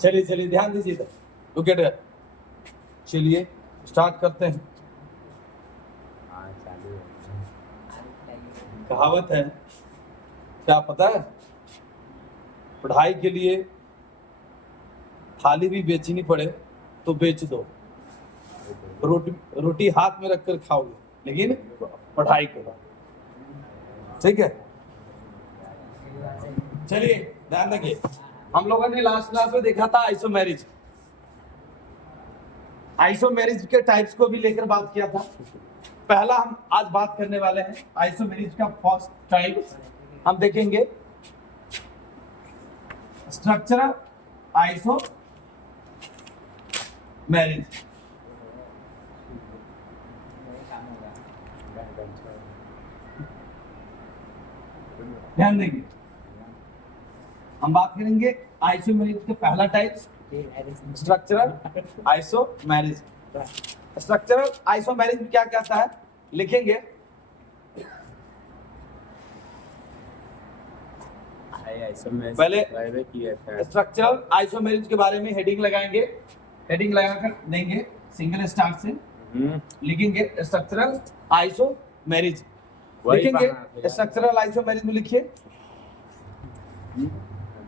चलिए चलिए ध्यान दीजिए इधर, लुक एट हियर। चलिए स्टार्ट करते हैं। कहावत है, क्या पता है, पढ़ाई के लिए थाली भी बेचनी पड़े तो बेच दो, रोटी हाथ में रखकर खाओगे, लेकिन पढ़ाई करो। ठीक है, चलिए ध्यान रखिए। हम लोगों ने लास्ट क्लास में देखा था आइसोमेरिज। आइसोमेरिज के टाइप्स को भी लेकर बात किया था। पहला हम आज बात करने वाले हैं आइसोमेरिज का फर्स्ट टाइप हम देखेंगे, स्ट्रक्चरल आइसोमेरिज। ध्यान देंगे, हम बात करेंगे आइसोमेरिज का पहला type structural isomerism. Structural isomerism क्या कहता है, लिखेंगे पहले स्ट्रक्चरल आइसोमेरिज के बारे में हेडिंग लगाएंगे, हेडिंग लगाकर देंगे सिंगल स्टार से, लिखेंगे स्ट्रक्चरल आइसोमेरिज। लिखेंगे स्ट्रक्चरल आइसोमेरिज में लिखिए,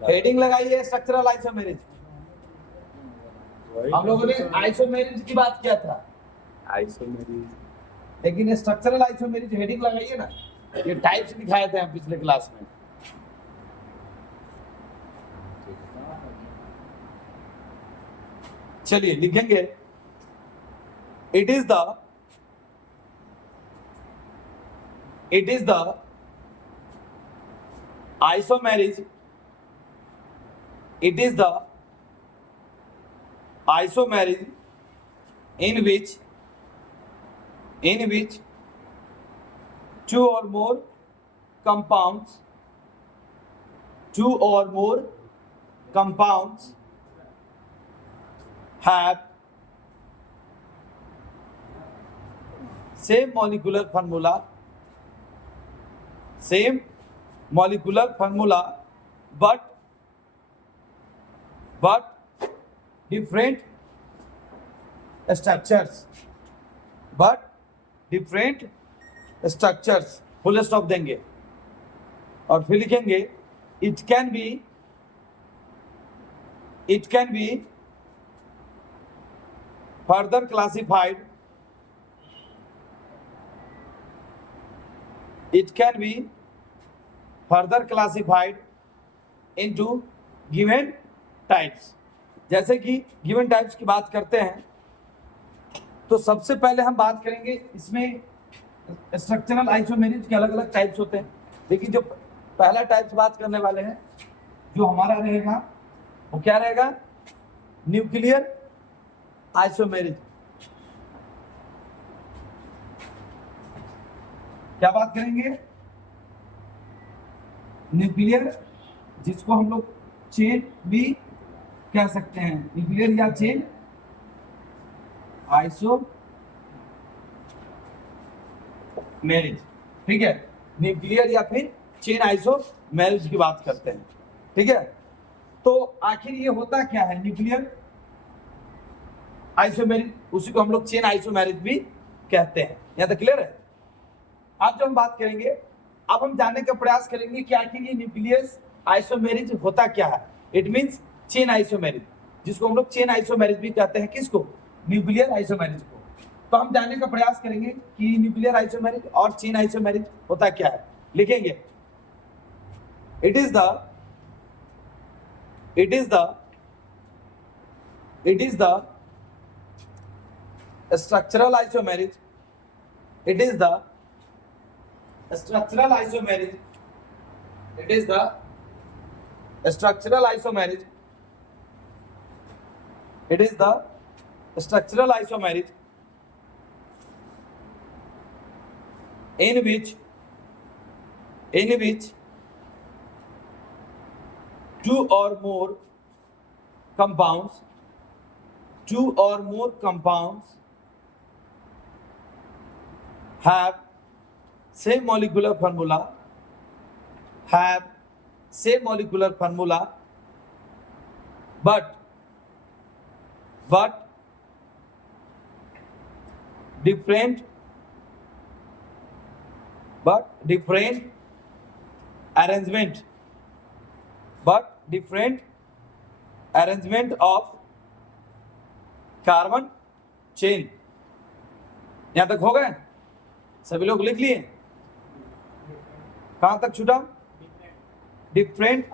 हेडिंग लगाइए स्ट्रक्चरल आइसोमेरिज। हम लोगों ने आइसोमेरिज की बात किया था, आइसोमेरिज, लेकिन स्ट्रक्चरल आइसोमेरिज हेडिंग लगाइए ना। ये टाइप्स दिखाए थे हम पिछले क्लास में। चलिए लिखेंगे, it is the isomerism, it is the isomerism in which two or more compounds have same molecular formula but different structures, full stop देंगे और फिर लिखेंगे it can be further classified into given types. जैसे कि given types की बात करते हैं तो सबसे पहले हम बात करेंगे, इसमें स्ट्रक्चरल आइसोमेरिज के अलग अलग टाइप्स होते हैं। देखिए जो पहला टाइप्स बात करने वाले हैं जो हमारा रहेगा वो क्या रहेगा, न्यूक्लियर आइसोमेरिज। क्या बात करेंगे, न्यूक्लियर, जिसको हम लोग चेन भी कह सकते हैं, न्यूक्लियर या चेन आइसोमेरिज। ठीक है, न्यूक्लियर या फिर चेन आइसोमेरिज की बात करते हैं। ठीक है, तो आखिर ये होता क्या है न्यूक्लियर आइसोमेरिज, उसी को हम लोग चेन आइसोमेरिज भी कहते हैं। यहाँ तक क्लियर है। आज जो हम बात करेंगे, अब हम जानने का प्रयास करेंगे कि आखिर ये न्यूक्लियर आइसोमेरिज होता क्या है। इट मींस चेन आइसोमेरिज, जिसको हम लोग चेन आइसोमेरिज भी कहते हैं। किसको, न्यूक्लियर आइसोमेरिज को। तो हम जानने का प्रयास करेंगे कि न्यूक्लियर आइसोमेरिज और चेन आइसोमेरिज होता क्या है। लिखेंगे it is the structural isomerism, it is the structural isomerism, in which two or more compounds have same molecular formula, have same molecular formula, but different arrangement, of carbon chain. यहां तक हो गए? सभी लोग लिख लिए? कहां तक छूटा? Different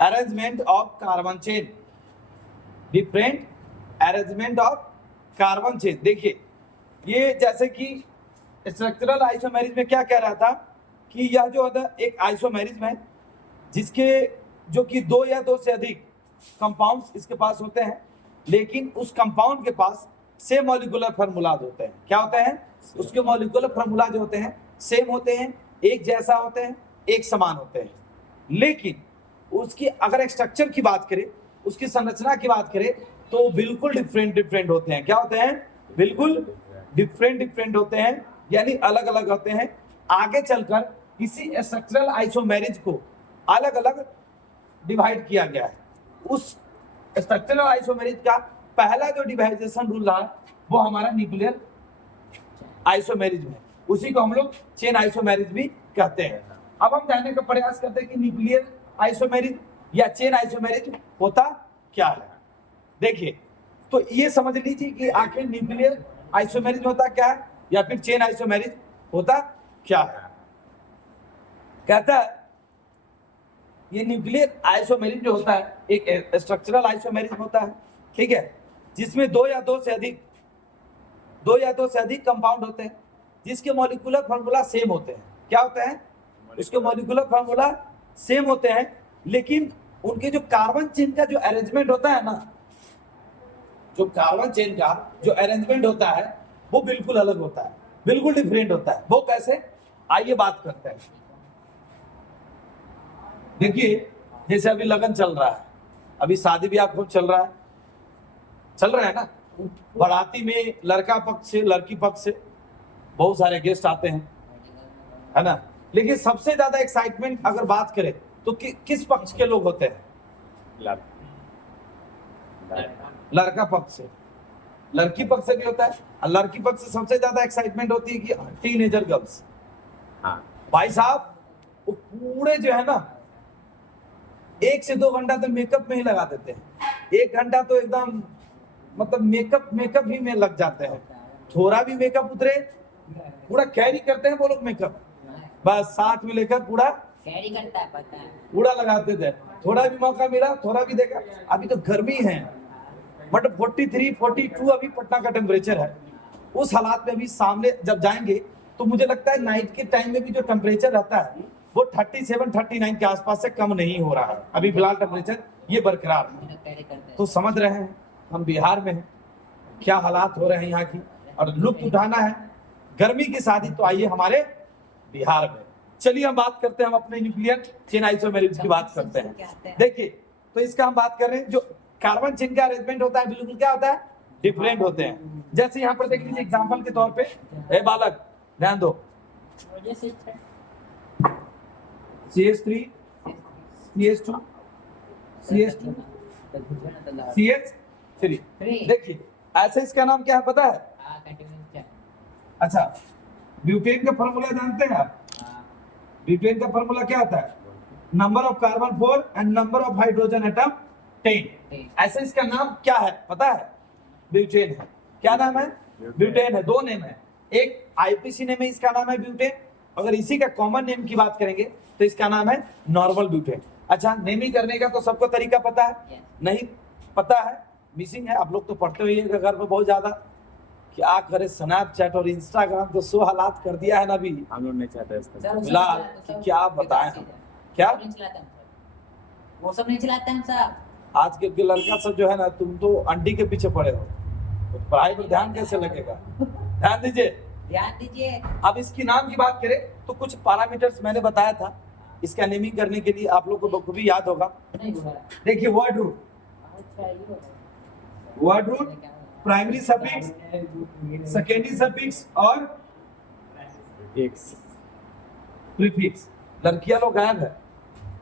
arrangement of carbon chain, different arrangement of carbon chain. देखिए, ये जैसे कि स्ट्रक्चरल आइसोमेरिज्म में क्या कह रहा था कि यह जो एक आइसोमेरिज्म है जिसके जो कि दो या दो से अधिक कंपाउंड्स इसके पास होते हैं, लेकिन उस कंपाउंड के पास सेम मॉलिक्यूलर फार्मूलाज होते हैं। क्या होते हैं? उसके मॉलिक्यूलर फार्मूला जो होते हैं सेम होते हैं, एक जैसा होते हैं, एक समान होते हैं। लेकिन उसकी अगर स्ट्रक्चर की बात करें, उसकी संरचना की बात करें, तो बिल्कुल डिफरेंट होते हैं। क्या होते हैं? बिल्कुल डिफरेंट होते हैं, यानी अलग अलग होते हैं। आगे चलकर इसी स्ट्रक्चरल आइसोमेरिज को अलग अलग डिवाइड किया गया है। उस स्ट्रक्चरल आइसोमेरिज का पहला जो डिवाइडेशन रूल रहा वो हमारा न्यूक्लियर आइसोमेरिज है, उसी को हम लोग चेन आइसोमेरिज भी कहते हैं। अब हम जानने का प्रयास करते हैं कि न्यूक्लियर आइसोमेरिज या चेन आइसोमेरिज होता क्या है। देखिए, तो ये समझ लीजिए कि आखिर न्यूक्लियर आइसोमेरिज होता क्या है या फिर चेन आइसोमेरिज होता क्या है। कहता है ये न्यूक्लियर आइसोमेरिज जो होता है एक स्ट्रक्चरल आइसोमेरिज होता है, ठीक है, जिसमें दो या दो से अधिक कंपाउंड होते हैं जिसके मॉलिक्यूलर फार्मूला सेम होते हैं। क्या होते हैं? उसके मॉलिक्यूलर फार्मूला सेम होते हैं, लेकिन उनके जो कार्बन चेन का जो अरेंजमेंट होता है ना, जो कार्बन चेन का जो अरेंजमेंट होता है वो बिल्कुल अलग होता है, बिल्कुल डिफरेंट होता है। वो कैसे? आइए बात करते हैं। देखिए, जैसे अभी लगन चल रहा है, अभी शादी भी आपको चल रहा है ना। बाराती में लड़का पक्ष से लड़की पक्ष से बहुत सारे गेस्ट आते हैं, है ना। लेकिन सबसे ज्यादा एक्साइटमेंट अगर बात करें तो किस पक्ष के लोग होते हैं? लड़का पक्ष से। लड़की पक्ष से भी होता है, और लड़की पक्ष से सबसे ज्यादा एक्साइटमेंट होती है कि टीनेजर गर्ल्स। भाई साहब, वो पूरे जो है ना 1 से 2 घंटा तो मेकअप में ही लगा देते हैं। 1 घंटा तो एकदम मतलब मेकअप ही में लग जाते हैं। थोड़ा भी मेकअप उतरे पूरा कैरी करते हैं वो लोग मेकअप, बस साथ में लेकर पूरा कैरी करता है, पता है, पूरा लगाते थे। थोड़ा भी मौका मिला, थोड़ा भी देखा। अभी तो गर्मी है, बट 43, 42 अभी पटना का टेम्परेचर है। उस हालात में भी सामने जब जाएंगे तो मुझे लगता है नाइट के टाइम में भी जो टेम्परेचर रहता है वो 37, 39 के आसपास से कम नहीं हो रहा है। अभी फिलहाल टेम्परेचर ये बरकरार है। तो समझ रहे हैं हम बिहार में हैं, क्या हालात हो रहे हैं यहाँ की, और लुत्फ उठाना है गर्मी की शादी तो आइए हमारे बिहार में। चलिए हम बात करते हैं, हम अपने न्यूक्लियर चेन आइसोमेरिज की बात करते हैं। देखिए, तो इसका हम बात कर रहे हैं, जो कार्बन चेन का अरेंजमेंट होता है बिल्कुल क्या होता है? डिफरेंट होते हैं। जैसे यहाँ पर देख लीजिए एग्जांपल के तौर पे, ए बालक ध्यान दो, CH3 CH2 CH2 CH3। देखिए, ऐसे इसका नाम क्या है पता है? अच्छा, ब्यूटेन का फॉर्मूला जानते हैं आप? ब्यूटेन का फॉर्मूला क्या होता है? Number of carbon 4 and number of hydrogen atom 10। ऐसे इसका नाम क्या है पता है? ब्यूटेन है। क्या नाम है? ब्यूटेन है। 2 नेम है, एक आईपीसी नेम है, इसका नाम है ब्यूटेन। अगर इसी का कॉमन नेम की बात करेंगे तो इसका नाम है नॉर्मल ब्यूटेन। अच्छा, नेमिंग करने का तो सबको तरीका पता है? नहीं पता है, मिसिंग है। आप लोग तो पढ़ते हुए घर में बहुत ज्यादा, क्या करे स्नैपचैट और इंस्टाग्राम तो सो हालात कर दिया है ना। अभी हम लोग नहीं चाहते फिलहाल क्या बताएं हम, क्या वो सब नहीं चलाते हैं साहब। आज के लड़का सब जो है ना, तुम तो अंडी के पीछे पड़े हो, तो पढ़ाई पर ध्यान कैसे लगेगा? ध्यान दीजिए। अब इसकी नाम की बात करें तो कुछ पैरामीटर्स मैंने बताया था इसका नेमिंग करने के लिए, आप लोग को बखूबी याद होगा। देखिए, word root, primary suffix, secondary suffix और प्रीफिक्स। लड़कियां लोग गायब है,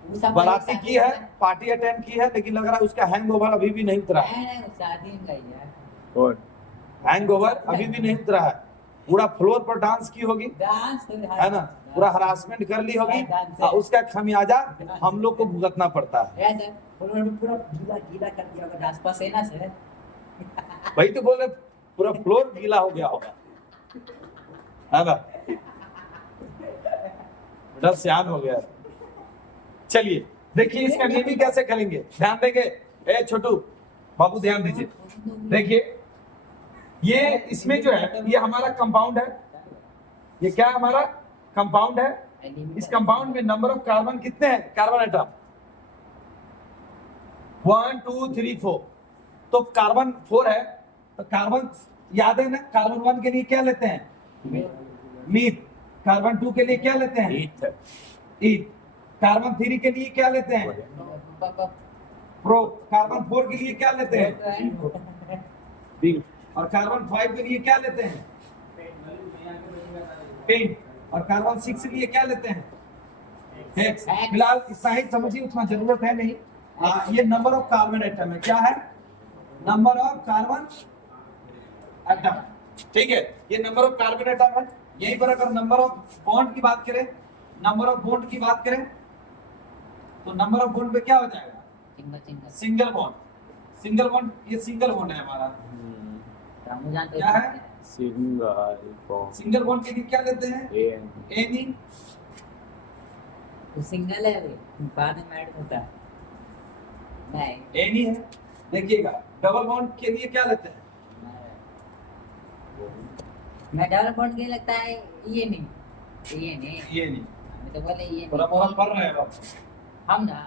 वो सब बाराती की है, पार्टी अटेंड की है, लेकिन लग रहा है उसका हैंगओवर अभी भी नहीं उतरा है। नहीं नहीं शादी में गई है और हैंगओवर अभी भी नहीं उतरा है। पूरा फ्लोर पर डांस की होगी, डांस तो है ना, पूरा हरासमेंट कर ली होगी, और उसका खमियाजा हम लोग को भुगतना पड़ता है। ऐसे पूरा पूरा गीला गीला कर दिया होगा डांस पसीना से वही तो बोले, पूरा फ्लोर गीला हो गया होगा, है ना, बड़ा सियान हो गया। चलिए देखिए इसका नेमिंग कैसे करेंगे, ध्यान देंगे। ए छोटू बाबू ध्यान दीजिए। देखिए ये इसमें जो है ये हमारा कंपाउंड है, ये क्या है हमारा कंपाउंड है। इस कंपाउंड में नंबर ऑफ कार्बन कितने हैं, कार्बन एटम 1 2 3 4। तो कार्बन 4 है, तो कार्बन याद है ना, कार्बन 1 के लिए क्या लेते हैं, मीथ। कार्बन 2 के लिए क्या लेते हैं, ईथ ईथ। कार्बन 3 के लिए क्या लेते हैं, प्रो। कार्बन 4 के लिए क्या लेते हैं, बिग और कार्बन 5 के लिए क्या लेते हैं, पेंट। और कार्बन 6 के लिए क्या लेते हैं, हेक्स। फिलहाल इतना ही समझिए, उतना जरूरत है नहीं। ये नंबर ऑफ कार्बन एटम है, क्या है, नंबर ऑफ कार्बन एटम, ठीक है, ये नंबर ऑफ कार्बन एटम है। यहीं पर अगर नंबर ऑफ बॉन्ड की बात करें, नंबर ऑफ बॉन्ड की बात करें, तो नंबर ऑफ बॉन्ड पे क्या हो जाएगा, single single single bond. Single bond, ये सिंगल बॉन्ड है हमारा, हम जानते क्या है? सिंगल बॉन्ड सिंगल बॉन्ड के लिए क्या लेते हैं, एन एनी। तो सिंगल है अभी बाद में ऐड होता है नहीं एनी है। देखिएगा डबल बॉन्ड के लिए क्या लेते हैं, मैं डबल बॉन्ड के लगता है ये नहीं ये नहीं। हमें तो बोले ये पूरा मोहन पढ़ रहे हैं आप, हम ना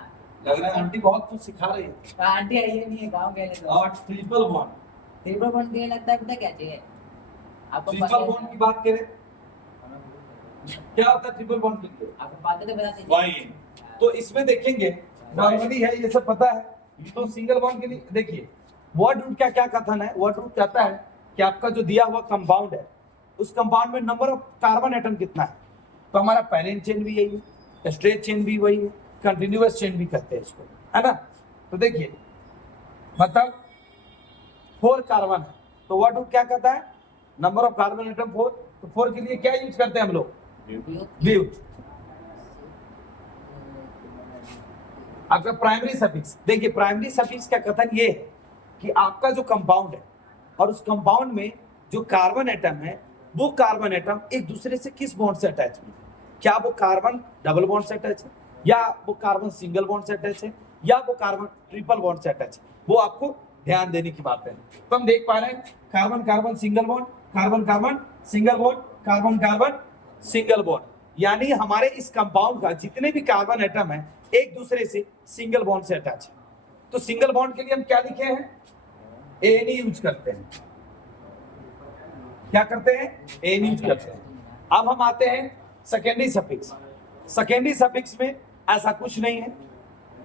लग रहा है आंटी बहुत कुछ सिखा रही है। तो आंटी आई नहीं है गांव के लिए और ट्रिपल बॉन्ड, ट्रिपल बॉन्ड के लगता है पता क्या चाहिए आपको ट्रिपल बॉन्ड की बात करें, क्या होता है ट्रिपल बॉन्ड के लिए, आपको बातें तो बता दीजिए वाइन। तो इसमें देखेंगे नॉर्मली है, ये सब पता है। तो सिंगल बॉन्ड के लिए देखिए वर्ड रूट का क्या कथन है, वर्ड रूट कहता है कि आपका जो दिया हुआ कंपाउंड है, उस कंपाउंड में नंबर ऑफ कार्बन एटम कितना है। तो हमारा पैरेंट चेन भी यही है, स्ट्रेट चेन भी वही है, कंटिन्यूअस चेन भी कहते हैं इसको, है ना। तो देखिए मतलब 4 कार्बन है, तो वर्ड रूट क्या कहता है, नंबर ऑफ कार्बन एटम 4। तो 4 के लिए क्या यूज करते हैं हम लोग, ब्यूट। आपका प्राइमरी सफिक्स, देखिए प्राइमरी सफिक्स का कथन ये है कि आपका जो कंपाउंड है और उस कंपाउंड में जो कार्बन एटम है, वो कार्बन एटम एक दूसरे से किस बॉन्ड से अटैच है, क्या वो कार्बन डबल बॉन्ड से अटैच है, या वो कार्बन सिंगल बॉन्ड से अटैच है, या वो कार्बन ट्रिपल बॉन्ड से अटैच है, वो आपको ध्यान देने की बात है। तो हम देख पा रहे हैं carbon carbon single bond, carbon carbon single bond, carbon carbon single bond, यानी हमारे इस कंपाउंड का जितने भी कार्बन एटम है एक दूसरे से सिंगल बॉन्ड से अटैच है। तो सिंगल बॉन्ड के लिए हम क्या लिखे हैं, एन यूज करते हैं, क्या करते हैं, एन यूज करते हैं। अब हम आते हैं सेकेंडरी सफिक्स। सेकेंडरी सफिक्स में ऐसा कुछ नहीं है,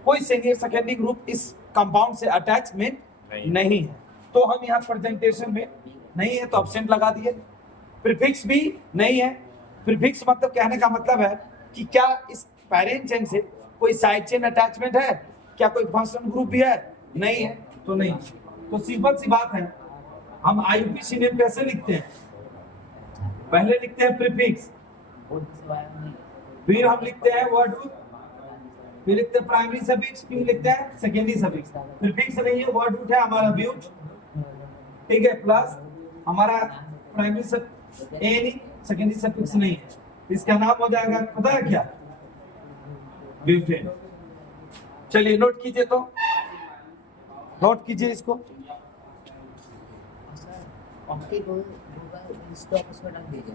कोई सेकेंडरी सेकेंडरी ग्रुप इस कंपाउंड से अटैचमेंट नहीं है। तो हम यहाँ प्रेजेंटेशन में नहीं है तो एब्सेंट लगा दिए। प्रीफिक्स भी नहीं है। प्रीफिक्स मतलब कहने का मतलब है कि क्या इस पैरेंट चेन से कोई साइड चेन अटैचमेंट है, क्या कोई फंक्शनल ग्रुप भी है, नहीं है तो नहीं। तो सिंपल सी बात है, हम आईयूपीसी नेम कैसे लिखते हैं, पहले लिखते हैं प्रीफिक्स, फिर हम लिखते हैं वर्ड रूट, फिर लिखते हैं प्राइमरी सफिक्स, फिर लिखते हैं सेकेंडरी सफिक्स। प्रीफिक्स नहीं है, वर्ड रूट है हमारा ब्यूट, ठीक है, प्लस हमारा primary suffix any, secondary suffix नहीं है, इसका नाम हो जाएगा पता है क्या, ब्यूटेन। चलिए नोट कीजिए, तो नोट कीजिए इसको। आपके गूगल स्टॉक उसमें डाल दीजिए